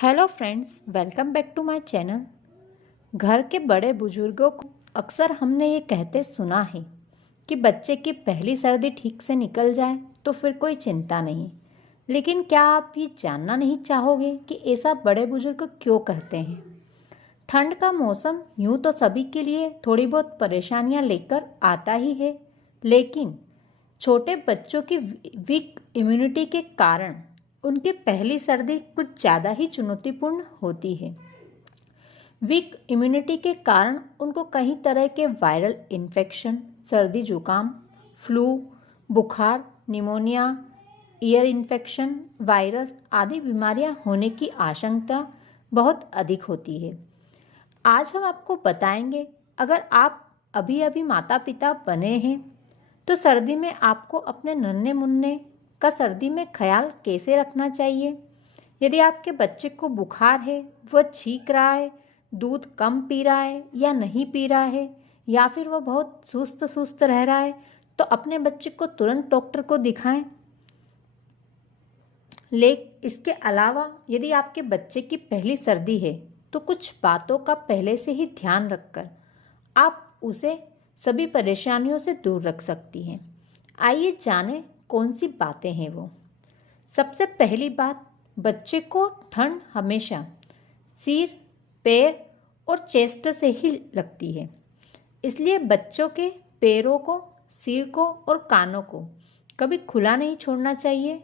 Hello friends, welcome back to my channel. घर के बड़े बुजुर्गों को अक्सर हमने ये कहते सुना है कि बच्चे की पहली सर्दी ठीक से निकल जाए तो फिर कोई चिंता नहीं। लेकिन क्या आप ये जानना नहीं चाहोगे कि ऐसा बड़े बुजुर्ग क्यों कहते हैं? ठंड का मौसम यूं तो सभी के लिए थोड़ी बहुत परेशानियां लेकर आता ही है, लेकिन छोटे बच्चों की वीक इम्यूनिटी के कारण उनकी पहली सर्दी कुछ ज़्यादा ही चुनौतीपूर्ण होती है। वीक इम्यूनिटी के कारण उनको कई तरह के वायरल इन्फेक्शन, सर्दी जुकाम, फ्लू, बुखार, निमोनिया, ईयर इन्फेक्शन, वायरस आदि बीमारियां होने की आशंका बहुत अधिक होती है। आज हम आपको बताएंगे, अगर आप अभी अभी माता पिता बने हैं तो सर्दी में आपको अपने नन्हे मुन्ने का सर्दी में ख्याल कैसे रखना चाहिए। यदि आपके बच्चे को बुखार है, वह छींक रहा है, दूध कम पी रहा है या नहीं पी रहा है, या फिर वह बहुत सुस्त सुस्त रह रहा है, तो अपने बच्चे को तुरंत डॉक्टर को दिखाएं। इसके अलावा यदि आपके बच्चे की पहली सर्दी है तो कुछ बातों का पहले से ही ध्यान रखकर आप उसे सभी परेशानियों से दूर रख सकती हैं। आइए जानें कौन सी बातें हैं वो। सबसे पहली बात, बच्चे को ठंड हमेशा सिर, पैर और चेस्ट से ही लगती है। इसलिए बच्चों के पैरों को, सिर को और कानों को कभी खुला नहीं छोड़ना चाहिए।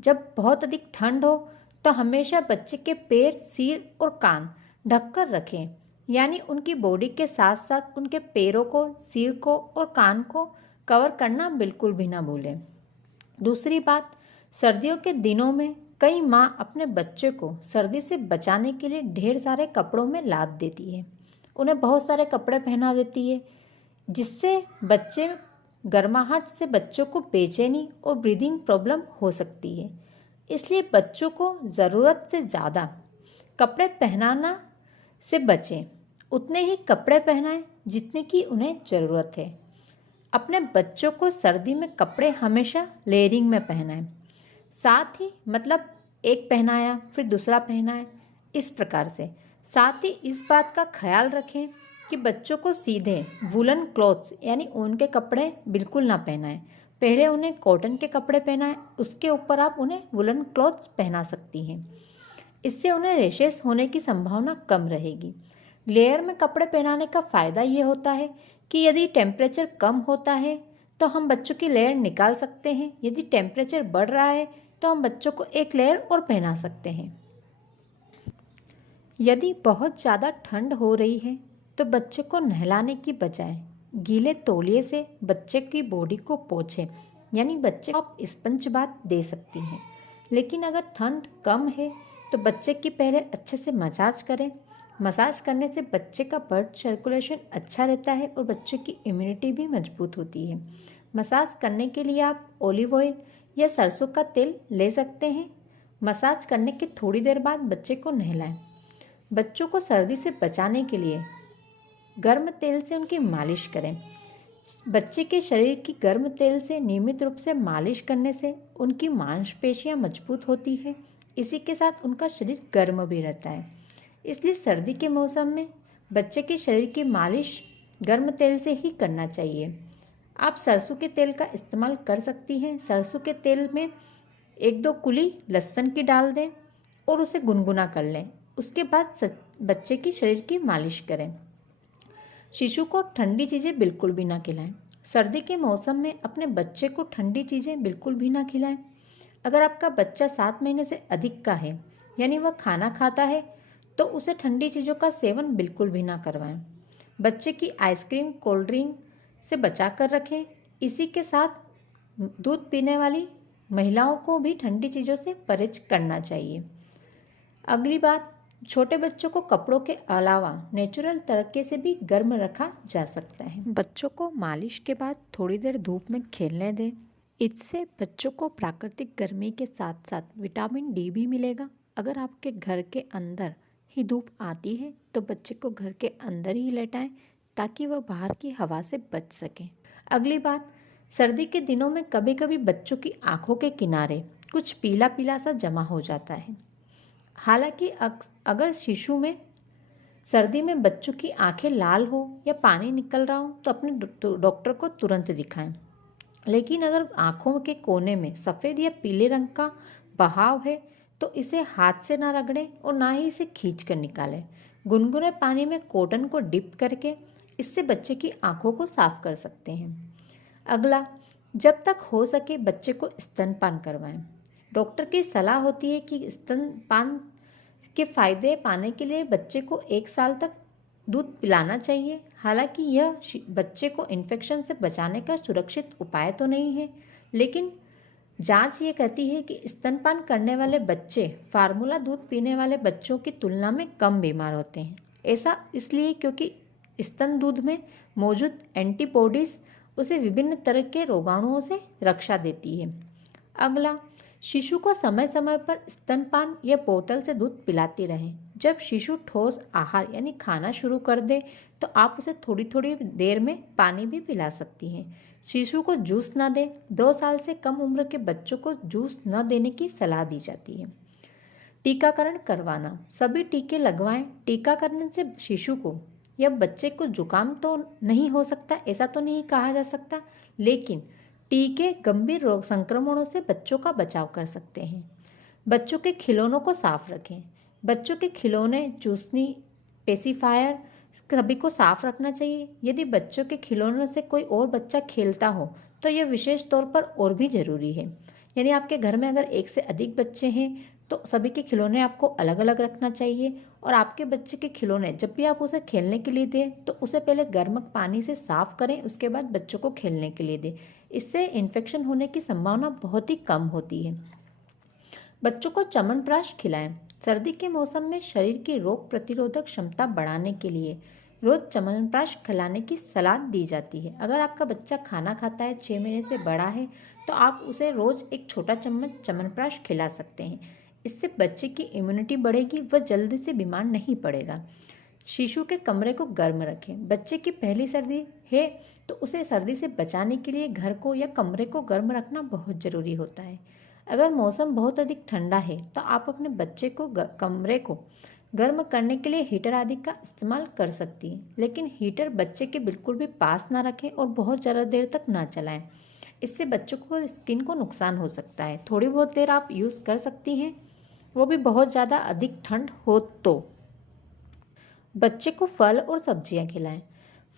जब बहुत अधिक ठंड हो तो हमेशा बच्चे के पैर, सिर और कान ढककर रखें, यानी उनकी बॉडी के साथ साथ उनके पैरों को, सिर को और कान को कवर करना बिल्कुल भी ना भूलें। दूसरी बात, सर्दियों के दिनों में कई माँ अपने बच्चे को सर्दी से बचाने के लिए ढेर सारे कपड़ों में लाद देती है, उन्हें बहुत सारे कपड़े पहना देती है, जिससे बच्चे गर्माहट से बच्चों को बेचैनी और ब्रीदिंग प्रॉब्लम हो सकती है। इसलिए बच्चों को ज़रूरत से ज़्यादा कपड़े पहनाना से बचें, उतने ही कपड़े पहनाएं जितने की उन्हें ज़रूरत है। अपने बच्चों को सर्दी में कपड़े हमेशा लेयरिंग में पहनाएं, साथ ही मतलब एक पहनाया फिर दूसरा पहनाएं, इस प्रकार से। साथ ही इस बात का ख्याल रखें कि बच्चों को सीधे वुलन क्लॉथ्स यानी ऊन के कपड़े बिल्कुल ना पहनाएं। पहले उन्हें कॉटन के कपड़े पहनाएं, उसके ऊपर आप उन्हें वुलन क्लॉथ्स पहना सकती हैं। इससे उन्हें रैशेस होने की संभावना कम रहेगी। लेयर में कपड़े पहनाने का फ़ायदा ये होता है कि यदि टेम्परेचर कम होता है तो हम बच्चों की लेयर निकाल सकते हैं, यदि टेम्परेचर बढ़ रहा है तो हम बच्चों को एक लेयर और पहना सकते हैं। यदि बहुत ज़्यादा ठंड हो रही है तो बच्चे को नहलाने की बजाय गीले तौलिए से बच्चे की बॉडी को पोंछें, यानी बच्चे को आप स्पंज बाथ दे सकती हैं। लेकिन अगर ठंड कम है तो बच्चे की पहले अच्छे से मसाज करें। मसाज करने से बच्चे का ब्लड सर्कुलेशन अच्छा रहता है और बच्चे की इम्यूनिटी भी मजबूत होती है। मसाज करने के लिए आप ऑलिव ऑयल या सरसों का तेल ले सकते हैं। मसाज करने के थोड़ी देर बाद बच्चे को नहलाएं। बच्चों को सर्दी से बचाने के लिए गर्म तेल से उनकी मालिश करें। बच्चे के शरीर की गर्म तेल से नियमित रूप से मालिश करने से उनकी मांसपेशियां मजबूत होती है, इसी के साथ उनका शरीर गर्म भी रहता है। इसलिए सर्दी के मौसम में बच्चे के शरीर की मालिश गर्म तेल से ही करना चाहिए। आप सरसों के तेल का इस्तेमाल कर सकती हैं। सरसों के तेल में 1-2 कुली लहसुन की डाल दें और उसे गुनगुना कर लें। उसके बाद बच्चे की शरीर की मालिश करें। शिशु को ठंडी चीज़ें बिल्कुल भी ना खिलाएं। सर्दी के मौसम में अपने बच्चे को ठंडी चीज़ें बिल्कुल भी ना खिलाएं। अगर आपका बच्चा 7 महीने से अधिक का है, यानी वह खाना खाता है, तो उसे ठंडी चीज़ों का सेवन बिल्कुल भी ना करवाएं। बच्चे की आइसक्रीम, कोल्ड ड्रिंक से बचा कर रखें। इसी के साथ दूध पीने वाली महिलाओं को भी ठंडी चीज़ों से परहेज करना चाहिए। अगली बात, छोटे बच्चों को कपड़ों के अलावा नेचुरल तरीके से भी गर्म रखा जा सकता है। बच्चों को मालिश के बाद थोड़ी देर धूप में खेलने दें। इससे बच्चों को प्राकृतिक गर्मी के साथ साथ विटामिन डी भी मिलेगा। अगर आपके घर के अंदर ही धूप आती है तो बच्चे को घर के अंदर ही लेटाएं ताकि वह बाहर की हवा से बच सके। अगली बात, सर्दी के दिनों में कभी कभी बच्चों की आंखों के किनारे कुछ पीला पीला सा जमा हो जाता है। हालांकि अगर शिशु में सर्दी में बच्चों की आंखें लाल हो या पानी निकल रहा हो तो अपने डॉक्टर को तुरंत दिखाएं। लेकिन अगर आंखों के कोने में सफ़ेद या पीले रंग का बहाव है तो इसे हाथ से ना रगड़ें और ना ही इसे खींच कर निकालें। गुनगुने पानी में कॉटन को डिप करके इससे बच्चे की आंखों को साफ कर सकते हैं। अगला, जब तक हो सके बच्चे को स्तनपान करवाएं। डॉक्टर की सलाह होती है कि स्तनपान के फायदे पाने के लिए बच्चे को 1 साल तक दूध पिलाना चाहिए। हालांकि यह बच्चे को इन्फेक्शन से बचाने का सुरक्षित उपाय तो नहीं है, लेकिन जांच ये कहती है कि स्तनपान करने वाले बच्चे फार्मूला दूध पीने वाले बच्चों की तुलना में कम बीमार होते हैं। ऐसा इसलिए क्योंकि स्तन दूध में मौजूद एंटीबॉडीज उसे विभिन्न तरह के रोगाणुओं से रक्षा देती है। अगला, शिशु को समय समय पर स्तनपान या बोतल से दूध पिलाती रहें। जब शिशु ठोस आहार यानी खाना शुरू कर दे तो आप उसे थोड़ी थोड़ी देर में पानी भी पिला सकती हैं। शिशु को जूस ना दें। 2 साल से कम उम्र के बच्चों को जूस न देने की सलाह दी जाती है। टीकाकरण करवाना, सभी टीके लगवाएं। टीकाकरण से शिशु को या बच्चे को जुकाम तो नहीं हो सकता, ऐसा तो नहीं कहा जा सकता, लेकिन टीके गंभीर रोग संक्रमणों से बच्चों का बचाव कर सकते हैं। बच्चों के खिलौनों को साफ रखें। बच्चों के खिलौने, चूसनी, पेसिफायर सभी को साफ रखना चाहिए। यदि बच्चों के खिलौनों से कोई और बच्चा खेलता हो तो यह विशेष तौर पर और भी ज़रूरी है। यानी आपके घर में अगर 1 से अधिक बच्चे हैं तो सभी के खिलौने आपको अलग अलग रखना चाहिए। और आपके बच्चे के खिलौने जब भी आप उसे खेलने के लिए दें तो उसे पहले गर्म पानी से साफ करें, उसके बाद बच्चों को खेलने के लिए दें। इससे इन्फेक्शन होने की संभावना बहुत ही कम होती है। बच्चों को च्यवनप्राश खिलाएं। सर्दी के मौसम में शरीर की रोग प्रतिरोधक क्षमता बढ़ाने के लिए रोज च्यवनप्राश खिलाने की सलाह दी जाती है। अगर आपका बच्चा खाना खाता है, 6 महीने से बड़ा है, तो आप उसे रोज एक छोटा चम्मच च्यवनप्राश खिला सकते हैं। इससे बच्चे की इम्यूनिटी बढ़ेगी, वह जल्दी से बीमार नहीं पड़ेगा। शिशु के कमरे को गर्म रखें। बच्चे की पहली सर्दी है तो उसे सर्दी से बचाने के लिए घर को या कमरे को गर्म रखना बहुत ज़रूरी होता है। अगर मौसम बहुत अधिक ठंडा है तो आप अपने बच्चे को कमरे को गर्म करने के लिए हीटर आदि का इस्तेमाल कर सकती हैं, लेकिन हीटर बच्चे के बिल्कुल भी पास ना रखें और बहुत ज़्यादा देर तक ना चलाएं। इससे बच्चों को स्किन को नुकसान हो सकता है। थोड़ी बहुत देर आप यूज़ कर सकती हैं, वो भी बहुत ज़्यादा अधिक ठंड हो तो। बच्चे को फल और सब्जियां खिलाएं।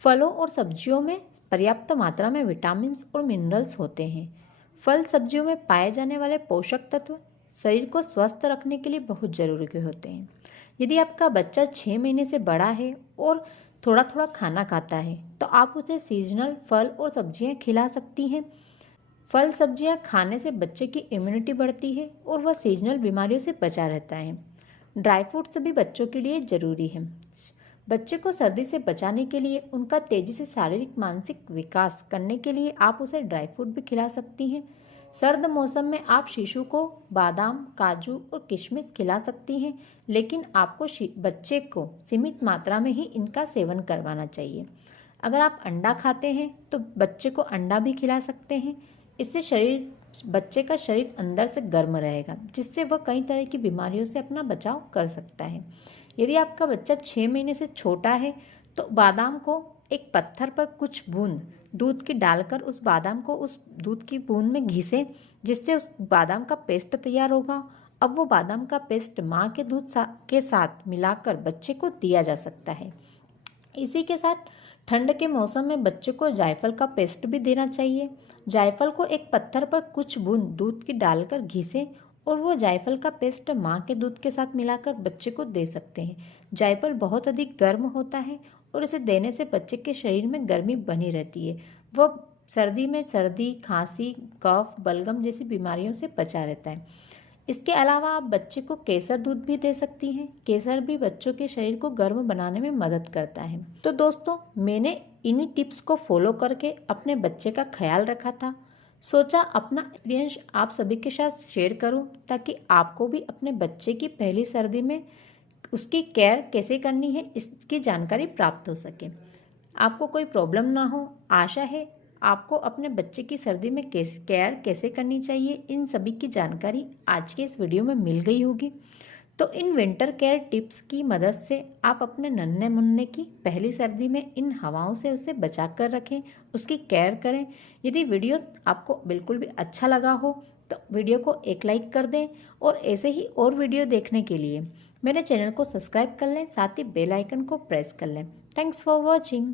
फलों और सब्जियों में पर्याप्त मात्रा में विटामिन और मिनरल्स होते हैं। फल सब्जियों में पाए जाने वाले पोषक तत्व शरीर को स्वस्थ रखने के लिए बहुत ज़रूरी होते हैं। यदि आपका बच्चा 6 महीने से बड़ा है और थोड़ा थोड़ा खाना खाता है तो आप उसे सीजनल फल और सब्जियां खिला सकती हैं। फल सब्जियां खाने से बच्चे की इम्यूनिटी बढ़ती है और वह सीजनल बीमारियों से बचा रहता है। ड्राई फ्रूट्स भी बच्चों के लिए ज़रूरी है। बच्चे को सर्दी से बचाने के लिए उनका तेज़ी से शारीरिक मानसिक विकास करने के लिए आप उसे ड्राई फ्रूट भी खिला सकती हैं। सर्द मौसम में आप शिशु को बादाम, काजू और किशमिश खिला सकती हैं, लेकिन आपको बच्चे को सीमित मात्रा में ही इनका सेवन करवाना चाहिए। अगर आप अंडा खाते हैं तो बच्चे को अंडा भी खिला सकते हैं। इससे बच्चे का शरीर अंदर से गर्म रहेगा, जिससे वह कई तरह की बीमारियों से अपना बचाव कर सकता है। यदि आपका बच्चा 6 महीने से छोटा है तो बादाम को एक पत्थर पर कुछ बूंद दूध की डालकर उस बादाम को उस दूध की बूंद में घिसें, जिससे उस बादाम का पेस्ट तैयार होगा। अब वो बादाम का पेस्ट माँ के दूध के साथ मिलाकर बच्चे को दिया जा सकता है। इसी के साथ ठंड के मौसम में बच्चे को जायफल का पेस्ट भी देना चाहिए। जायफल को एक पत्थर पर कुछ बूंद दूध की डालकर घिसें और वो जायफल का पेस्ट माँ के दूध के साथ मिलाकर बच्चे को दे सकते हैं। जायफल बहुत अधिक गर्म होता है और इसे देने से बच्चे के शरीर में गर्मी बनी रहती है। वह सर्दी में सर्दी, खांसी, कफ, बलगम जैसी बीमारियों से बचा रहता है। इसके अलावा आप बच्चे को केसर दूध भी दे सकती हैं। केसर भी बच्चों के शरीर को गर्म बनाने में मदद करता है। तो दोस्तों, मैंने इन्हीं टिप्स को फॉलो करके अपने बच्चे का ख्याल रखा था। सोचा अपना एक्सपीरियंस आप सभी के साथ शेयर करूं, ताकि आपको भी अपने बच्चे की पहली सर्दी में उसकी केयर कैसे करनी है इसकी जानकारी प्राप्त हो सके। आपको कोई प्रॉब्लम ना हो। आशा है आपको अपने बच्चे की सर्दी में केयर कैसे करनी चाहिए, इन सभी की जानकारी आज के इस वीडियो में मिल गई होगी। तो इन विंटर केयर टिप्स की मदद से आप अपने नन्हे मुन्ने की पहली सर्दी में इन हवाओं से उसे बचा कर रखें, उसकी केयर करें। यदि वीडियो आपको बिल्कुल भी अच्छा लगा हो तो वीडियो को एक लाइक कर दें और ऐसे ही और वीडियो देखने के लिए मेरे चैनल को सब्सक्राइब कर लें, साथ ही बेल आइकन को प्रेस कर लें। Thanks for watching.